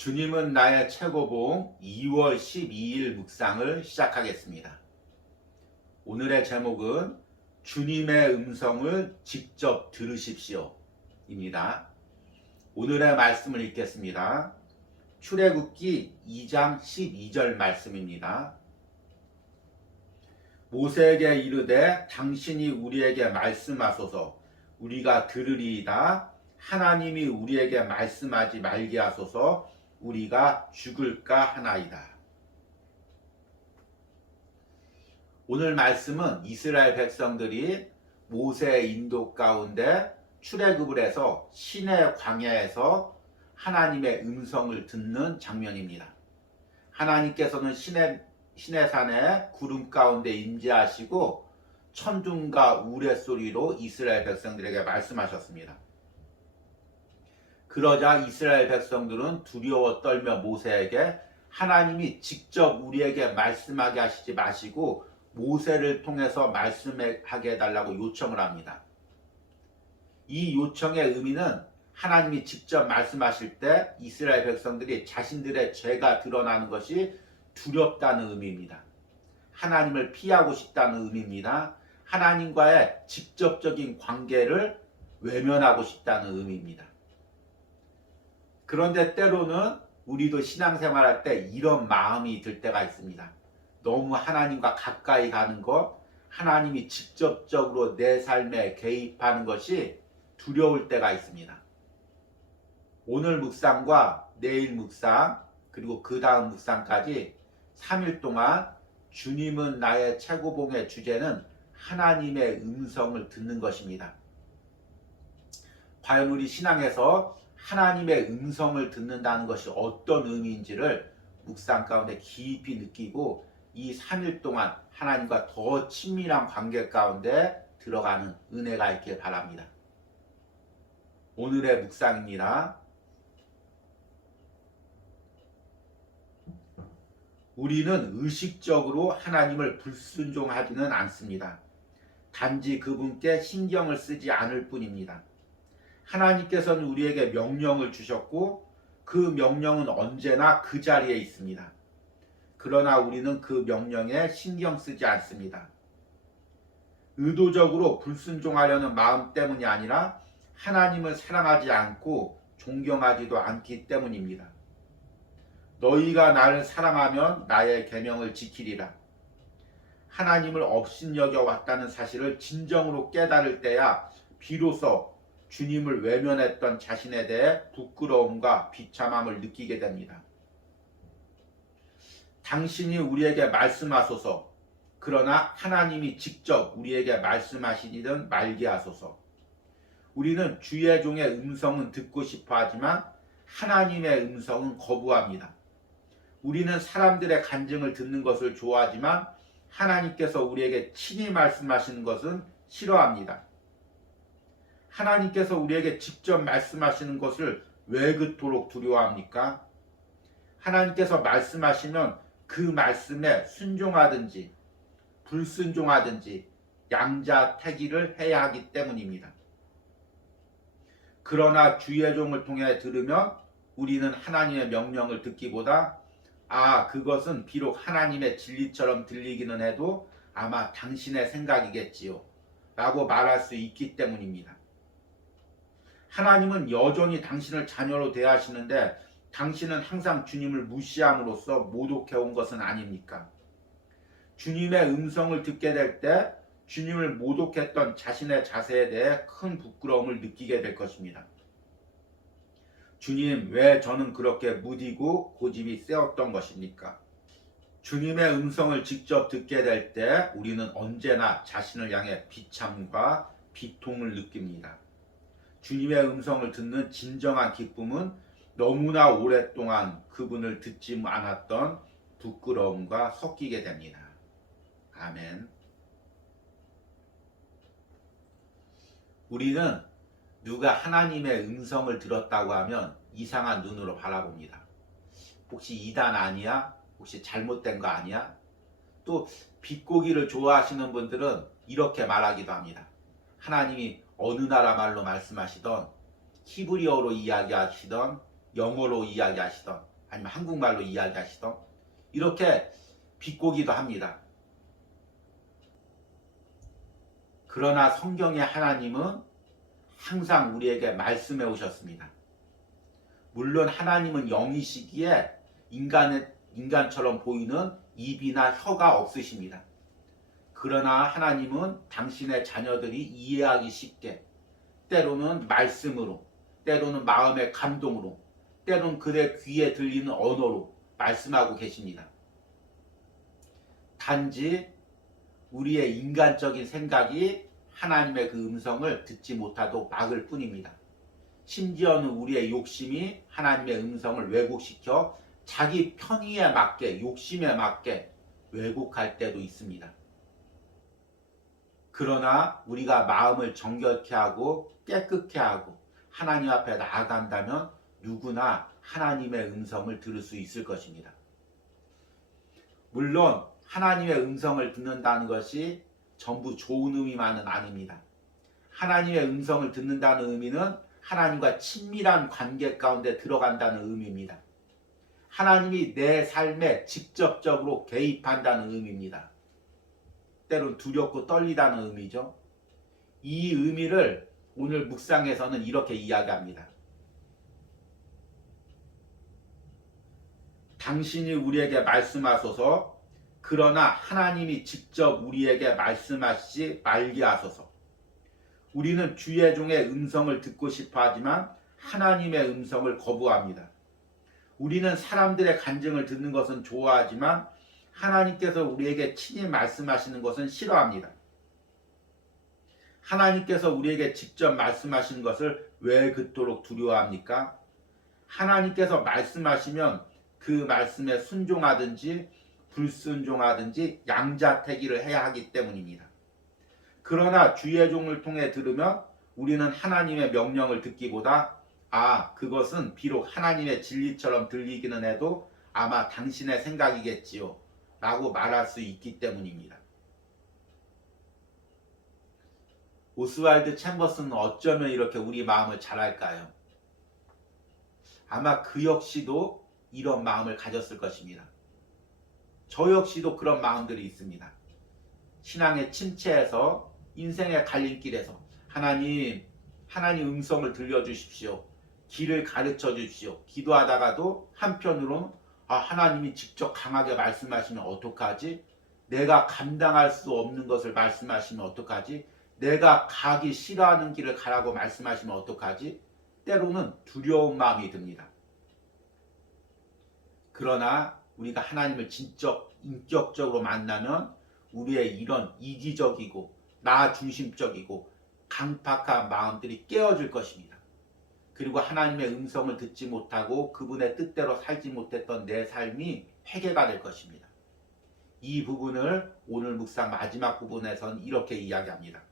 주님은 나의 최고봉 2월 12일 묵상을 시작하겠습니다. 오늘의 제목은 주님의 음성을 직접 들으십시오 입니다. 오늘의 말씀을 읽겠습니다. 출애굽기 2장 12절 말씀입니다. 모세에게 이르되 당신이 우리에게 말씀하소서 우리가 들으리이다. 하나님이 우리에게 말씀하지 말게 하소서 우리가 죽을까 하나이다. 오늘 말씀은 이스라엘 백성들이 모세의 인도 가운데 출애굽을 해서 시내 광야에서 하나님의 음성을 듣는 장면입니다. 하나님께서는 시내산에 구름 가운데 임재하시고 천둥과 우레소리로 이스라엘 백성들에게 말씀하셨습니다. 그러자 이스라엘 백성들은 두려워 떨며 모세에게 하나님이 직접 우리에게 말씀하게 하시지 마시고 모세를 통해서 말씀하게 해달라고 요청을 합니다. 이 요청의 의미는 하나님이 직접 말씀하실 때 이스라엘 백성들이 자신들의 죄가 드러나는 것이 두렵다는 의미입니다. 하나님을 피하고 싶다는 의미입니다. 하나님과의 직접적인 관계를 외면하고 싶다는 의미입니다. 그런데 때로는 우리도 신앙생활할 때 이런 마음이 들 때가 있습니다. 너무 하나님과 가까이 가는 것, 하나님이 직접적으로 내 삶에 개입하는 것이 두려울 때가 있습니다. 오늘 묵상과 내일 묵상, 그리고 그 다음 묵상까지 3일 동안 주님은 나의 최고봉의 주제는 하나님의 음성을 듣는 것입니다. 과연 우리 신앙에서 하나님의 음성을 듣는다는 것이 어떤 의미인지를 묵상 가운데 깊이 느끼고 이 3일 동안 하나님과 더 친밀한 관계 가운데 들어가는 은혜가 있길 바랍니다. 오늘의 묵상입니다. 우리는 의식적으로 하나님을 불순종하지는 않습니다. 단지 그분께 신경을 쓰지 않을 뿐입니다. 하나님께서는 우리에게 명령을 주셨고 그 명령은 언제나 그 자리에 있습니다. 그러나 우리는 그 명령에 신경 쓰지 않습니다. 의도적으로 불순종하려는 마음 때문이 아니라 하나님을 사랑하지 않고 존경하지도 않기 때문입니다. 너희가 나를 사랑하면 나의 계명을 지키리라. 하나님을 업신여겨 왔다는 사실을 진정으로 깨달을 때야 비로소 주님을 외면했던 자신에 대해 부끄러움과 비참함을 느끼게 됩니다. 당신이 우리에게 말씀하소서. 그러나 하나님이 직접 우리에게 말씀하시든 말게 하소서. 우리는 주의 종의 음성은 듣고 싶어 하지만 하나님의 음성은 거부합니다. 우리는 사람들의 간증을 듣는 것을 좋아하지만 하나님께서 우리에게 친히 말씀하시는 것은 싫어합니다. 하나님께서 우리에게 직접 말씀하시는 것을 왜 그토록 두려워합니까? 하나님께서 말씀하시면 그 말씀에 순종하든지 불순종하든지 양자택일을 해야 하기 때문입니다. 그러나 주의 종을 통해 들으면 우리는 하나님의 명령을 듣기보다 그것은 비록 하나님의 진리처럼 들리기는 해도 아마 당신의 생각이겠지요 라고 말할 수 있기 때문입니다. 하나님은 여전히 당신을 자녀로 대하시는데 당신은 항상 주님을 무시함으로써 모독해온 것은 아닙니까? 주님의 음성을 듣게 될 때 주님을 모독했던 자신의 자세에 대해 큰 부끄러움을 느끼게 될 것입니다. 주님, 왜 저는 그렇게 무디고 고집이 세었던 것입니까? 주님의 음성을 직접 듣게 될 때 우리는 언제나 자신을 향해 비참과 비통을 느낍니다. 주님의 음성을 듣는 진정한 기쁨은 너무나 오랫동안 그분을 듣지 않았던 부끄러움과 섞이게 됩니다. 아멘. 우리는 누가 하나님의 음성을 들었다고 하면 이상한 눈으로 바라봅니다. 혹시 이단 아니야? 혹시 잘못된 거 아니야? 또 비꼬기를 좋아하시는 분들은 이렇게 말하기도 합니다. 하나님이 어느 나라 말로 말씀하시던 히브리어로 이야기하시던 영어로 이야기하시던 아니면 한국말로 이야기하시던 이렇게 비꼬기도 합니다. 그러나 성경의 하나님은 항상 우리에게 말씀해 오셨습니다. 물론 하나님은 영이시기에 인간처럼 보이는 입이나 혀가 없으십니다. 그러나 하나님은 당신의 자녀들이 이해하기 쉽게 때로는 말씀으로, 때로는 마음의 감동으로, 때로는 그의 귀에 들리는 언어로 말씀하고 계십니다. 단지 우리의 인간적인 생각이 하나님의 그 음성을 듣지 못하도록 막을 뿐입니다. 심지어는 우리의 욕심이 하나님의 음성을 왜곡시켜 자기 편의에 맞게, 욕심에 맞게 왜곡할 때도 있습니다. 그러나 우리가 마음을 정결케 하고 깨끗게 하고 하나님 앞에 나아간다면 누구나 하나님의 음성을 들을 수 있을 것입니다. 물론 하나님의 음성을 듣는다는 것이 전부 좋은 의미만은 아닙니다. 하나님의 음성을 듣는다는 의미는 하나님과 친밀한 관계 가운데 들어간다는 의미입니다. 하나님이 내 삶에 직접적으로 개입한다는 의미입니다. 때론 두렵고 떨리다는 의미죠. 이 의미를 오늘 묵상에서는 이렇게 이야기합니다. 당신이 우리에게 말씀하소서. 그러나 하나님이 직접 우리에게 말씀하시지 말게 하소서. 우리는 주의 종의 음성을 듣고 싶어 하지만 하나님의 음성을 거부합니다. 우리는 사람들의 간증을 듣는 것은 좋아하지만 하나님께서 우리에게 친히 말씀하시는 것은 싫어합니다. 하나님께서 우리에게 직접 말씀하시는 것을 왜 그토록 두려워합니까? 하나님께서 말씀하시면 그 말씀에 순종하든지 불순종하든지 양자택일을 해야 하기 때문입니다. 그러나 주의 종을 통해 들으면 우리는 하나님의 명령을 듣기보다 그것은 비록 하나님의 진리처럼 들리기는 해도 아마 당신의 생각이겠지요 라고 말할 수 있기 때문입니다. 오스왈드 챔버스는 어쩌면 이렇게 우리 마음을 잘 알까요? 아마 그 역시도 이런 마음을 가졌을 것입니다. 저 역시도 그런 마음들이 있습니다. 신앙의 침체에서 인생의 갈림길에서 하나님 음성을 들려주십시오. 길을 가르쳐 주십시오. 기도하다가도 한편으로는 하나님이 직접 강하게 말씀하시면 어떡하지? 내가 감당할 수 없는 것을 말씀하시면 어떡하지? 내가 가기 싫어하는 길을 가라고 말씀하시면 어떡하지? 때로는 두려운 마음이 듭니다. 그러나 우리가 하나님을 진짜 인격적으로 만나면 우리의 이런 이기적이고 나 중심적이고 강팍한 마음들이 깨어질 것입니다. 그리고 하나님의 음성을 듣지 못하고 그분의 뜻대로 살지 못했던 내 삶이 회개가 될 것입니다. 이 부분을 오늘 묵상 마지막 부분에선 이렇게 이야기합니다.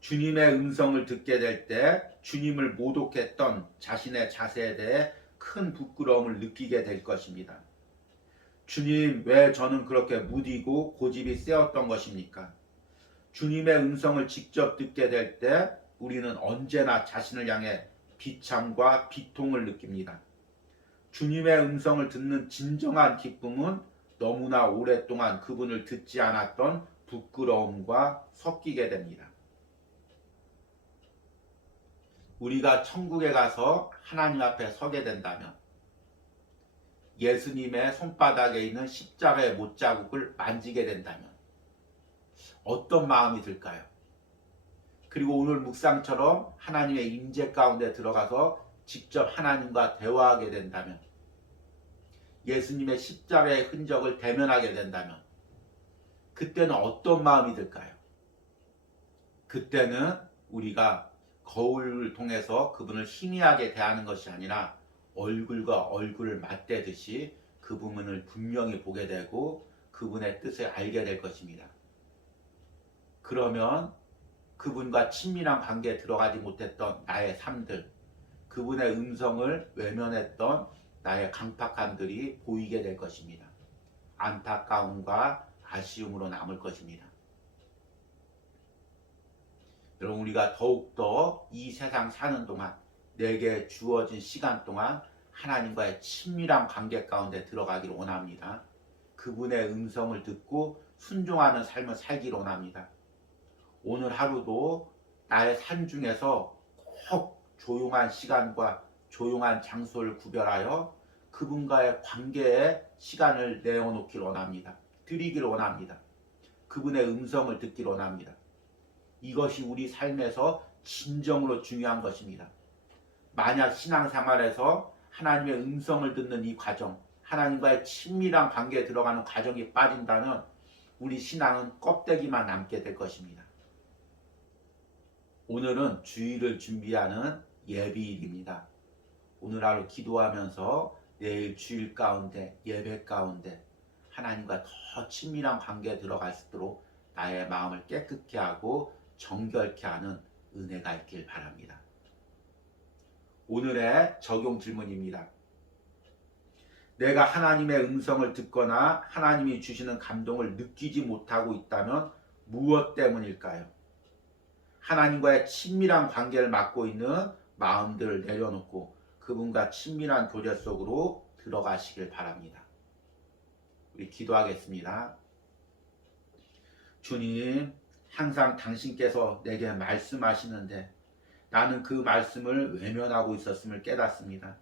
주님의 음성을 듣게 될 때 주님을 모독했던 자신의 자세에 대해 큰 부끄러움을 느끼게 될 것입니다. 주님, 왜 저는 그렇게 무디고 고집이 세었던 것입니까? 주님의 음성을 직접 듣게 될 때 우리는 언제나 자신을 향해 비참과 비통을 느낍니다. 주님의 음성을 듣는 진정한 기쁨은 너무나 오랫동안 그분을 듣지 않았던 부끄러움과 섞이게 됩니다. 우리가 천국에 가서 하나님 앞에 서게 된다면 예수님의 손바닥에 있는 십자가의 못자국을 만지게 된다면 어떤 마음이 들까요? 그리고 오늘 묵상처럼 하나님의 임재 가운데 들어가서 직접 하나님과 대화하게 된다면 예수님의 십자가의 흔적을 대면하게 된다면 그때는 어떤 마음이 들까요? 그때는 우리가 거울을 통해서 그분을 희미하게 대하는 것이 아니라 얼굴과 얼굴을 맞대듯이 그분을 분명히 보게 되고 그분의 뜻을 알게 될 것입니다. 그러면 그분과 친밀한 관계에 들어가지 못했던 나의 삶들, 그분의 음성을 외면했던 나의 강팍함들이 보이게 될 것입니다. 안타까움과 아쉬움으로 남을 것입니다. 여러분, 우리가 더욱더 이 세상 사는 동안 내게 주어진 시간 동안 하나님과의 친밀한 관계 가운데 들어가기를 원합니다. 그분의 음성을 듣고 순종하는 삶을 살기를 원합니다. 오늘 하루도 나의 삶 중에서 꼭 조용한 시간과 조용한 장소를 구별하여 그분과의 관계에 시간을 내어놓기를 원합니다. 드리기를 원합니다. 그분의 음성을 듣기를 원합니다. 이것이 우리 삶에서 진정으로 중요한 것입니다. 만약 신앙생활에서 하나님의 음성을 듣는 이 과정, 하나님과의 친밀한 관계에 들어가는 과정이 빠진다면 우리 신앙은 껍데기만 남게 될 것입니다. 오늘은 주일을 준비하는 예비일입니다. 오늘 하루 기도하면서 내일 주일 가운데 예배 가운데 하나님과 더 친밀한 관계에 들어갈 수 있도록 나의 마음을 깨끗게 하고 정결케 하는 은혜가 있길 바랍니다. 오늘의 적용 질문입니다. 내가 하나님의 음성을 듣거나 하나님이 주시는 감동을 느끼지 못하고 있다면 무엇 때문일까요? 하나님과의 친밀한 관계를 맡고 있는 마음들을 내려놓고 그분과 친밀한 교제 속으로 들어가시길 바랍니다. 우리 기도하겠습니다. 주님, 항상 당신께서 내게 말씀하시는데 나는 그 말씀을 외면하고 있었음을 깨닫습니다.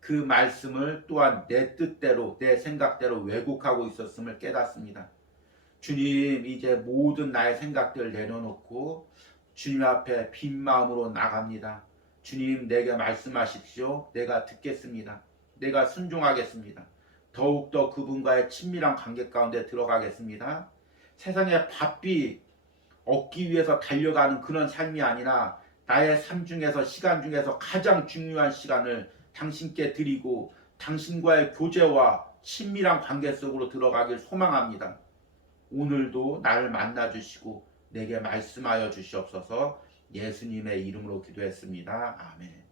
그 말씀을 또한 내 뜻대로 내 생각대로 왜곡하고 있었음을 깨닫습니다. 주님, 이제 모든 나의 생각들을 내려놓고 주님 앞에 빈 마음으로 나갑니다. 주님, 내게 말씀하십시오. 내가 듣겠습니다. 내가 순종하겠습니다. 더욱더 그분과의 친밀한 관계 가운데 들어가겠습니다. 세상에 바삐 얻기 위해서 달려가는 그런 삶이 아니라 나의 삶 중에서 시간 중에서 가장 중요한 시간을 당신께 드리고 당신과의 교제와 친밀한 관계 속으로 들어가길 소망합니다. 오늘도 나를 만나주시고 내게 말씀하여 주시옵소서. 예수님의 이름으로 기도했습니다. 아멘.